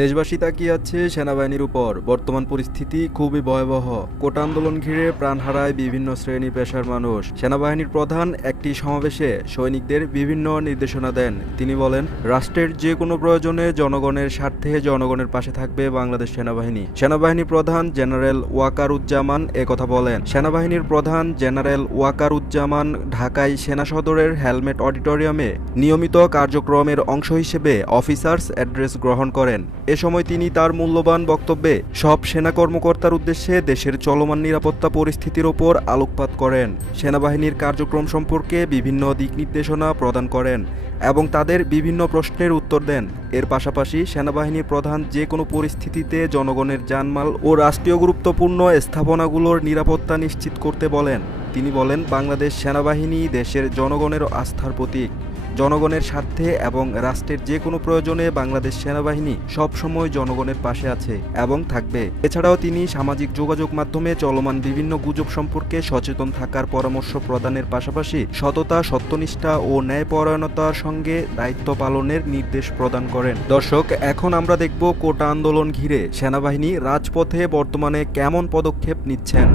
দেশবাসী তাকিয়ে আছে সেনাবাহিনীর উপর। বর্তমান পরিস্থিতি খুবই ভয়াবহ। কোটা আন্দোলন ঘিরে প্রাণ হারায় বিভিন্ন শ্রেণী পেশার মানুষ। সেনাবাহিনীর প্রধান একটি সমাবেশে সৈনিকদের বিভিন্ন নির্দেশনা দেন। তিনি বলেন, রাষ্ট্রের যে কোনো প্রয়োজনে জনগণের স্বার্থে জনগণের পাশে থাকবে বাংলাদেশ সেনাবাহিনী। সেনাবাহিনী প্রধান জেনারেল ওয়াকারুজ্জামান একথা বলেন। সেনাবাহিনীর প্রধান জেনারেল ওয়াকারুজ্জামান ঢাকায় সেনা সদরের হেলমেট অডিটোরিয়ামে নিয়মিত কার্যক্রমের অংশ হিসেবে অফিসার্স অ্যাড্রেস গ্রহণ করেন। এ সময় তিনি তার মূল্যবান বক্তব্যে সব সেনা কর্মকর্তার উদ্দেশ্যে দেশের চলমান নিরাপত্তা পরিস্থিতির ওপর আলোকপাত করেন, সেনাবাহিনীর কার্যক্রম সম্পর্কে বিভিন্ন দিক নির্দেশনা প্রদান করেন এবং তাদের বিভিন্ন প্রশ্নের উত্তর দেন। এর পাশাপাশি সেনাবাহিনীর প্রধান যে কোনো পরিস্থিতিতে জনগণের জানমাল ও রাষ্ট্রীয় গুরুত্বপূর্ণ স্থাপনাগুলোর নিরাপত্তা নিশ্চিত করতে বলেন। তিনি বলেন, বাংলাদেশ সেনাবাহিনী দেশের জনগণের আস্থার প্রতীক। জনগণের স্বার্থে এবং রাষ্ট্রের যে কোনো প্রয়োজনে বাংলাদেশ সেনাবাহিনী সবসময় জনগণের পাশে আছে এবং থাকবে। এছাড়াও তিনি সামাজিক যোগাযোগ মাধ্যমে চলমান বিভিন্ন গুজব সম্পর্কে সচেতন থাকার পরামর্শ প্রদানের পাশাপাশি সততা, সত্যনিষ্ঠা ও ন্যায়পরায়ণতার সঙ্গে দায়িত্ব পালনের নির্দেশ প্রদান করেন। দর্শক, এখন আমরা দেখব কোটা আন্দোলন ঘিরে সেনাবাহিনী রাজপথে বর্তমানে কেমন পদক্ষেপ নিচ্ছেন।